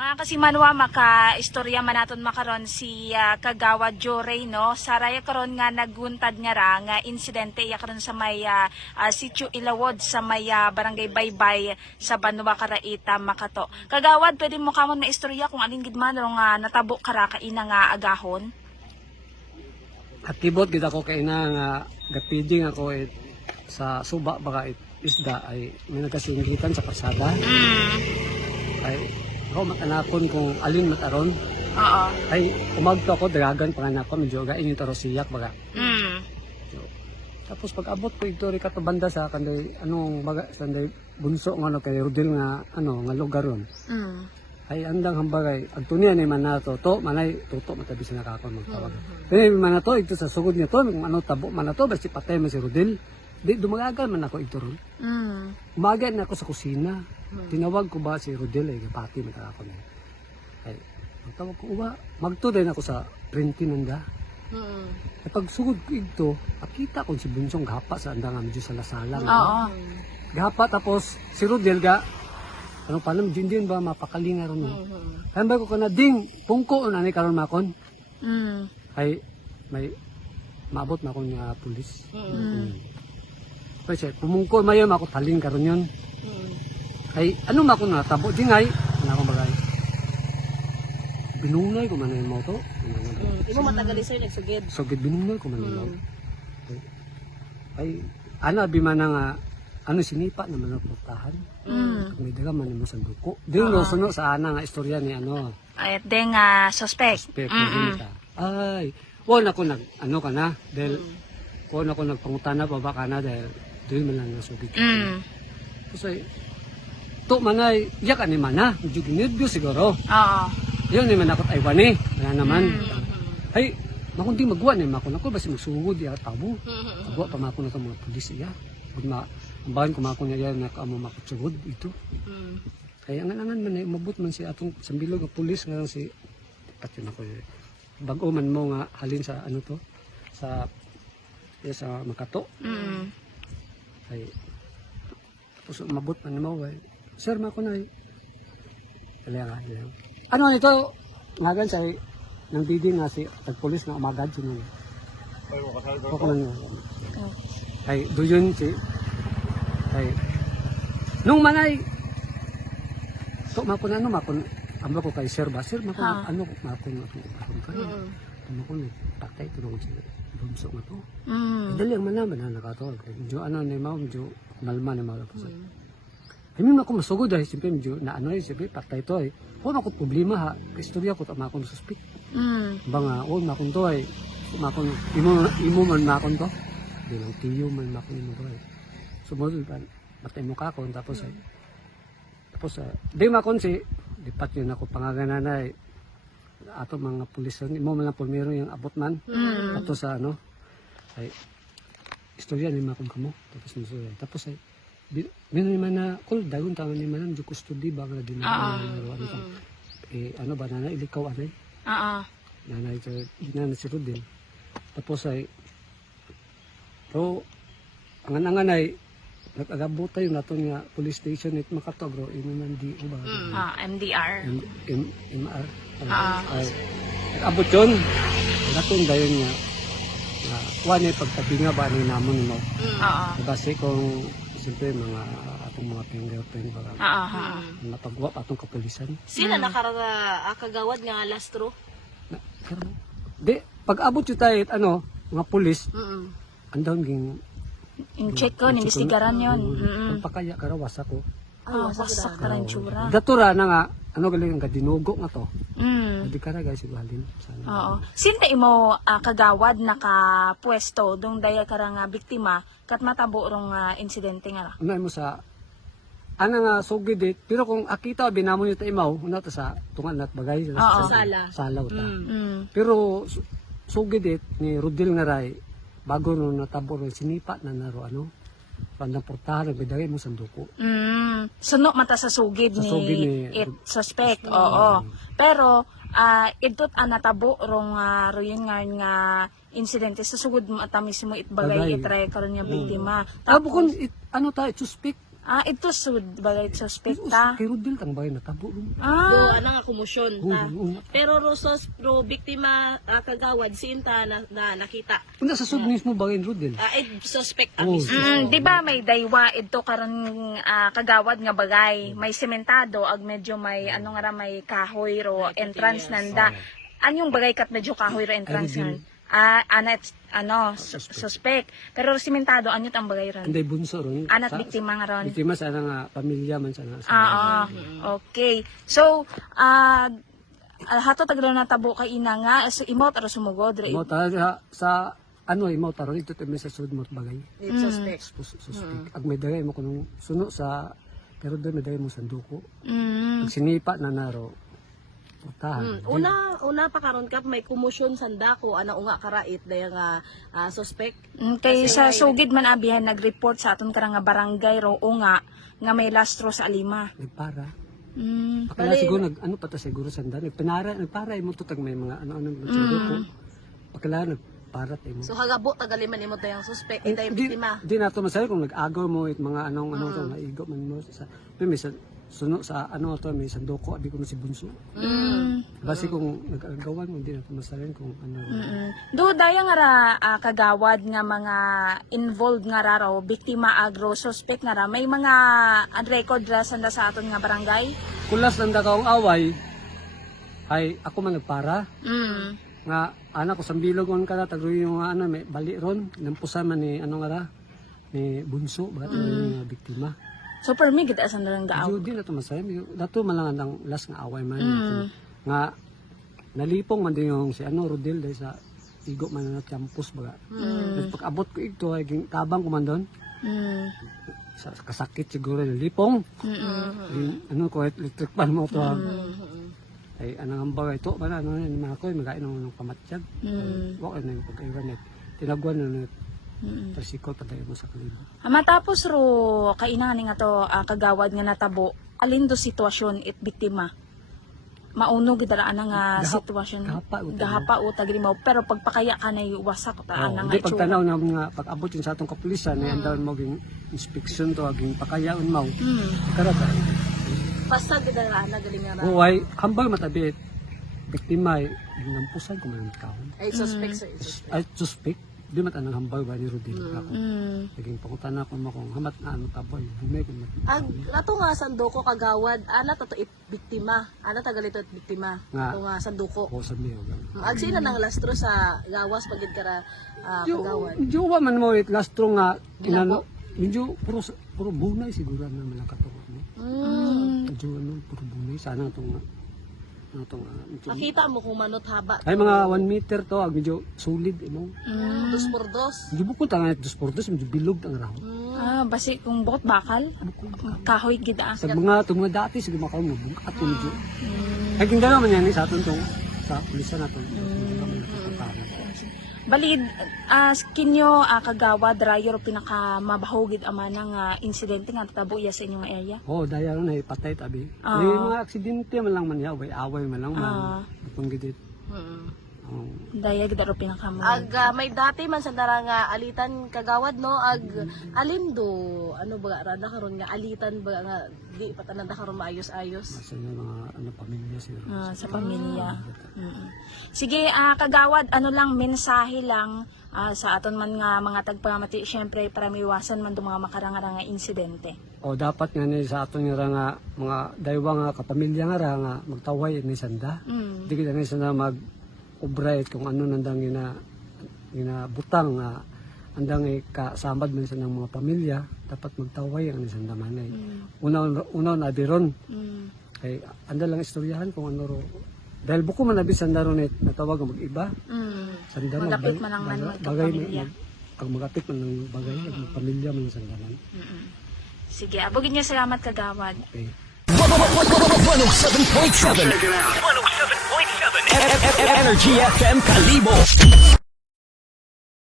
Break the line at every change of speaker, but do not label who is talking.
Mga kasimanwa, maka istorya man naton makaron si ah, Kagawa Joray no. Saraya karon nga naguntad nga ra nga insidente iya karon sa may ah, ah, sitio Ilawod sa may ah, barangay Baybay sa Banwa Karaita Makato. Kagawad, pwede mo kamon na istorya kung alin gid man ro nga natabo kara kaina nga agahon?
Akibot gid ako kay na nga gapiding ako it, sa suba baka it, isda ay may nagkasinggitan sa kasada
Mm.
ay ako matanakon kung alin mataron
Oo.
ay umagto ako dragan panganak ko medyo gain yung tarosiyak baga
Mm.
so, tapos pag abot ko ito rin katubanda sa kanday anong baga kanday bunso nga ano kay Rodel nga ano nga lugar ron
Mm.
ay andang hambagay agtunian ni man nato to manay tuto matabi sa nakakon magtawag pero man nato ito sa sugod niya to kung ano tabo man nato basta patay man si Rodel di dumagagal man ako ito ron
Mm.
umaga na ako sa kusina tinawag ko ba si Rodel ay gapati man ako na ay magtawag ko uwa magto din ako sa printing nanda At pag sugod ko ito, akita ko si Bunsong gapa sa andang nga medyo sa lasalang.
Oo.
Gapa tapos si Rodel ga, ano pa naman, din ba mapakalinga ron. no? Kaya ba ko ka na, ding, pungko na ni karon makon.
Mm.
Ay, may, maabot na ako nga pulis. Mm. Kasi, pumungko mayo ako taling karon yun. Ay, ano mako na, tabo dingay, ano ako bagay. Binungay ko man yung moto.
Imo matagal sir nagsugid.
So, gid binungay ko man yung moto. Ay, ano, abima na nga, ano, sinipa naman ang putahan.
Mm.
May daga man mo sa duko. Di no, suno sa ana nga istorya ni ano,
Ayat din nga suspect.
Pepe
Mm-mm.
Rita. Ay, wala ko nag, ano ka na, dahil, wala ko nagpangutana pa ba ka na, dahil, dahil man lang nasugid.
Mm.
Kasi, to man ay, yak ani man na, medyo ginidyo siguro.
Oo.
Yun ni man ako aywan eh, wala naman. Ay, makundi magwa ni makon ako, basi magsugod ya tabo. Agwa pa mako na mga pulis iya. Pag ma, ang bahan ko mako niya yan, nakamo makutsugod ito. Kaya ang angan man, eh, umabot man si atong sambilog nga pulis nga si pat yun ako eh. Bago man mo nga halin sa ano to, sa ya, sa Makato.
Mm.
Ay, tapos umabot man mo ay, Sir, mako na eh. Kaya nga, kaya nga. Ano nito? Nga gan sa nang didi nga si tagpulis nga umagad siya nung. Ako lang yun. Ay, doon si ay nung manay to mako na ano mako amba ko kay sir ba sir mako
Ah.
ano mako na ako mako ka mako na patay to nung si bumso nga to
Mm.
Dali ang malaman na nakatol. Medyo ano ni Mao, medyo malma ni Mao. Ay, may ako masugod dahil siyempre medyo na ano eh, siyempre patay to eh. Kung ako problema ha, istorya ko tama akong suspect.
Mm.
Ba nga, oh, makon to eh. Makon, imo, imo man makon to. Di lang tiyo man makon imo to eh. Sumunod pa, batay mo ka ako, tapos eh. Tapos, eh, di makon si, di pat yun ako pangaganan na eh. Ato mga pulis, imo man lang po meron yung abot man.
Mm.
Ato sa ano, ay istorya ni makon kamo. Tapos mo suya tapos ay ni man na kul dagon taon ni man jo custody ba nga din
Ah,
ano ano eh ano ba na ilikaw anay?
Oo.
nanay ito ginana si Rodel tapos ay pero ang anangan ay nag-agabot tayo nato nga police station it makatogro ino man di o ba
Ah, MDR.
M, M, MR
Ah.
ay nag-abot yun natong dayon nga nga kuha niya pagtabinga ba ni namon mo
Oo.
kasi kung siyempre mga atong mga fingerprint ba
Oo. oo.
napagwa pa atong kapulisan
Sila nakaraga akagawad nga lastro.
na, pero, di pag abot yung tayo ano mga pulis
Mm.
andang ging
Yung check ko, investigaran yun. Mm.
ang pakaya karawas ako
Ah, wasak ka rin tsura.
datura na nga ano galing nga dinugo nga to
Mm.
hindi ka na guys ibalin sana
Oo. Sinta imo ah, kagawad nakapwesto dong daya kara nga biktima kat matabo rong ah, insidente nga ra.
ano mo sa ana nga sugid it pero kung akita binamon yung imaw una ta sa tungan nat bagay
Oo.
Sa sala.
salaw ta
Mm.
Pero su- sugid it ni Rodil nga ray bago no natabo ron sinipa na naro ano pandang portahan nagbidagay mo sanduko.
Mm. Suno mata sa sugid
Sa
ni,
sugid ni-
it suspect. Oo. Pero ah idot ang natabo rong uh, royun nga nga insidente sa sugod mo at mismo itbagay
Bagay.
itry karon nga biktima.
Tabo kon it, ano ta it suspect
Ah, ito sud bagay suspekta.
Kay Rodel tang bagay natabo.
Do
Ah,
ano nga kumusyon ta. Pero rosos pro biktima ah, kagawad sinta na, na nakita.
Una sa sud mismo bagay ni Rodel.
Ah, eh, suspect
Oo.
mismo.
mm, di ba may daywa ito karon ah, kagawad nga bagay, may sementado ag medyo may ano nga ra may kahoy ro entrance nanda. Anyong bagay kat medyo kahoy ro entrance
Ay,
nan? Ah, anat ano, su- suspect. Pero sementado anyot ang bagay ron.
Anday bunso ron.
Anat
Sa-
biktima nga ron.
Biktima sa nga pamilya man sa sa-
Ah, ah. okay. So, ah uh, hato taglo na tabo kay ina nga so, imot aro sumugod re.
Mo ta sa, sa ano imo taron ito timi sa sud mo bagay.
It's suspect.
Sus- Suspect. Ag may dagay mo kunong suno sa pero doon may dagay mo sanduko.
Mm.
Pag sinipa na naro.
Mm. Una una pa karon kap may kumusyon sandako ana unga karait daya nga ah, suspect.
Mm, Kay sa sugid man abihan nag-report sa aton karang nga barangay ro o nga nga may lastro sa alima.
Nagpara.
Mm.
Pakala siguro nag ano pa ta siguro sanda nagpanara nagpara imo to tag may mga ano ano sanduko. Pakala nagpara ta imo.
So hagabo tagaliman imo dayang suspect
Eh,
intay
di,
biktima.
di nato masabi kung nag-agaw mo it mga anong ano to maigo man mo sa pero may sa, suno sa ano to may sanduko abi ko na si bunso.
Mm.
Basi kung nag-agawan mo hindi nato masabi kung ano.
Mm. Do daya nga ra ah, kagawad nga mga involved nga ra raw biktima agro suspect nga ra may mga ah, record ra sanda sa aton nga barangay.
Kulas lang kaong away ay ako man nagpara
Mm.
nga anak ko sambilog on kada tagro yung ano may bali ron nampusan man ni ano nga ra ni bunso ba mm. biktima.
So per me kita sa lang daaw.
Judi na to masaya. Dato man lang ang last nga away man. Nga nalipong man din yung si ano Rodel dahil sa igo man na campus baga. Mm. pag abot ko ito ay tabang ko man doon.
Mm.
Sa kasakit siguro nalipong.
Mm.
Ano ko electric fan mo to. Ay anang ambag ito ba na ano ni mga ko magain ng ng pamatsyag.
Mm.
Wa na yung pagkaiwan net. Tinagwan na na
Mm.
tricycle padayon mo sa kalibo.
Ah, Matapos ro kainani nga to ah, kagawad nga natabo, alin do sitwasyon it biktima? Mauno gidaraan nga
Gahap-
sitwasyon.
gahapa, utang.
Gahapa utag mo pero pagpakaya ka na wasak ta
Oh,
nga
hindi pagtanaw na mga pag-abot yun sa atong kapulisan, mm. na mo ging inspection to, ging pakayaon mo.
Mm.
Karata.
Basta gidaraan na galing nga ra.
Huway, hambal matabit. Biktima ay ginampusan ko man kahon.
Ay suspect sa suspect.
Ay, suspect. Di mat anang hambal ba ni Rodin ako.
Mm.
Naging pangutan ako mo kung hamat na ano taboy. Bumay ko mat.
Ag ato nga sanduko kagawad ana to it biktima. Ana tagalito it biktima.
Nga.
Ato nga sanduko.
Ko sa miyo.
Ag sino nang lastro sa gawas pagid kara ah,
Medyo,
kagawad.
wa man mo it lastro nga inano. Medyo puro puro bunay siguro na man katulog mo.
Mm.
Medyo ano puro bunay sana itong ano itong ah, medyo-
Makita mo kung manot haba.
Ay mga 1 meter to, ag medyo solid imo.
Mm. Dos por dos.
Hindi bukod ang dos por dos, medyo bilog ang rahon.
Mm.
Ah, basi kung bukot bakal, kahoy gida.
Sa mga itong mga dati, sige makaw mo, bukat mo medyo. Ay, hindi naman yan eh, sa aton tong sa pulisan natin.
Balid ah kinyo ah, kagawad rayo ro pinaka mabahugid ama nang ah, insidente nga tatabo iya sa inyong area.
Oo, oh, daya ron ay patay tabi.
Ah.
May mga aksidente man lang man ya, way away man lang
Ah.
man. Itong gidit.
Mm.
Oh,
Daya gida ro pinaka mo.
Ag ah, may dati man sa dara nga alitan kagawad no ag alin do ano ba ra na karon nga alitan ba nga di patanan da karon maayos-ayos.
nasa yung mga ano, pamilya siguro.
Ah, sa pamilya. Mm. Sige, ah, kagawad, ano lang, mensahe lang ah, sa aton man nga mga tagpamati, syempre para maiwasan man do mga makaranga nga insidente.
O dapat nga ni sa aton nga nga mga daywa nga kapamilya nga ra nga magtaway ni sanda.
Mm.
Di kita ni sanda mag ubright kung ano nandang ina ina butang nga andang ikasambad man sa ng mga pamilya dapat magtaway ang isang damanay.
Mm.
Una una na biron
Mm.
kay anda lang istoryahan kung ano ro dahil buko man nabi sanda ron it natawag ang mag-iba
Mm.
sanda
Magapit man ang man
bagay
pamilya.
mag- pag magapit man ng bagay ang pamilya man sa daman
Mm-mm. Sige, abogin niya salamat kagawad.
okay
107.7 107.7 Energy FM Kalibo